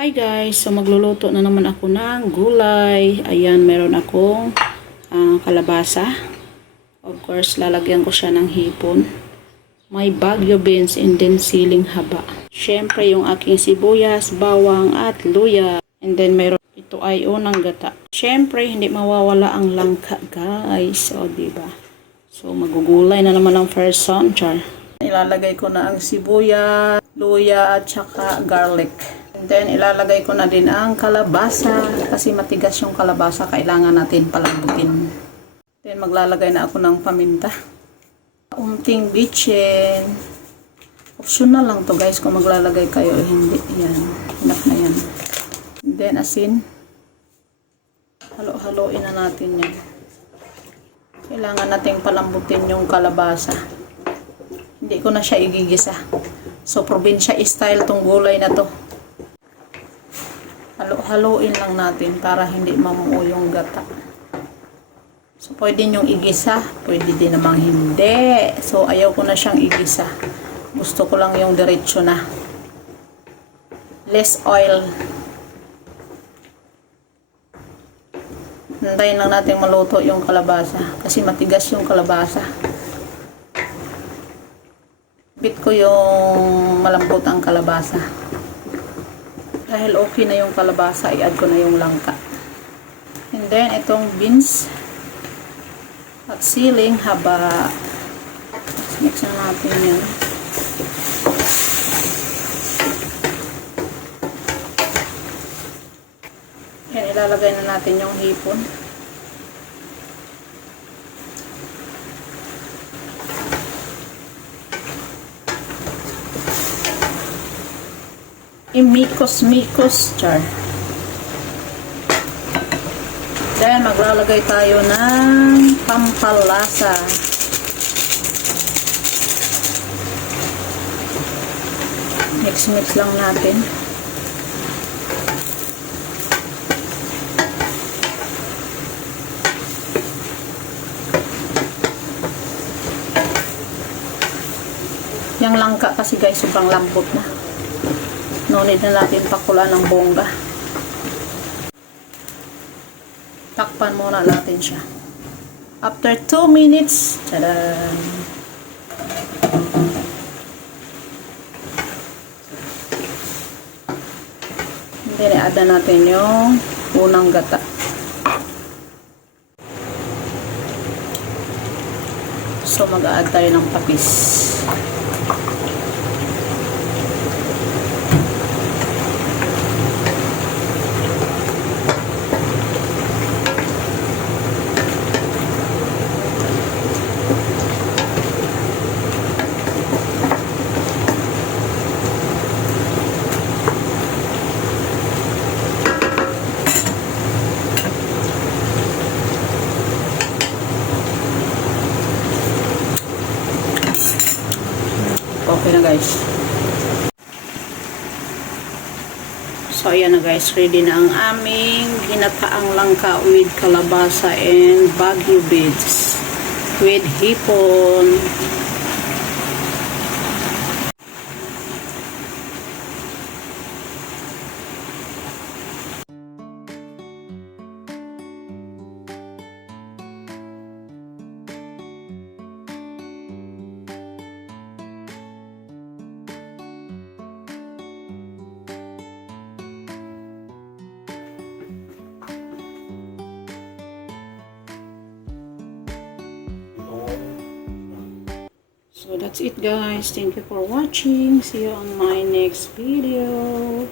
Hi guys, so magluluto na naman ako ng gulay. Ayan, meron akong kalabasa. Of course, lalagyan ko siya ng hipon. May Baguio beans and then siling haba. Syempre yung aking sibuyas, bawang at luya. And then meron ito ay unang gata. Syempre hindi mawawala ang langka guys. O diba? So magugulay na naman ang first son, char. Ilalagay ko na ang sibuyas, luya at saka garlic. And then, ilalagay ko na din ang kalabasa. Kasi matigas yung kalabasa. Kailangan natin palambutin. Then, maglalagay na ako ng paminta. Unting bitchin. Optional lang to guys. Kung maglalagay kayo, hindi. Yan. Enough na yan. And then, asin. Halo-haloin na natin yan. Kailangan natin palambutin yung kalabasa. Hindi ko na siya igigisa. So, probinsya style tong gulay na to. Halo-haloin lang natin para hindi mamuo yung gata. So, pwede nyong igisa. Pwede din namang hindi. So, ayaw ko na siyang igisa. Gusto ko lang yung diretso na. Less oil. Hintayin lang natin maluto yung kalabasa. Kasi matigas yung kalabasa. Bit ko yung malambot ang kalabasa. Dahil okay na yung kalabasa, i-add ko na yung langka. And then, itong beans at siling haba. Mix na natin yan. Yan, ilalagay na natin yung hipon. Imikos-mikos, char. Then, maglalagay tayo ng pampalasa. Mix-mix lang natin. Yung langka kasi guys, sobrang lambot na. No need na natin pakulan ng bongga. Takpan muna natin siya. After 2 minutes, tadan! Then, i-add na natin yung unang gata. So, mag-a-add tayo ng papis. Okay na guys. So ayan na guys, ready na ang aming ginataang langka with kalabasa and Baguio beans with hipon. So that's it guys. Thank you for watching. See you on my next video.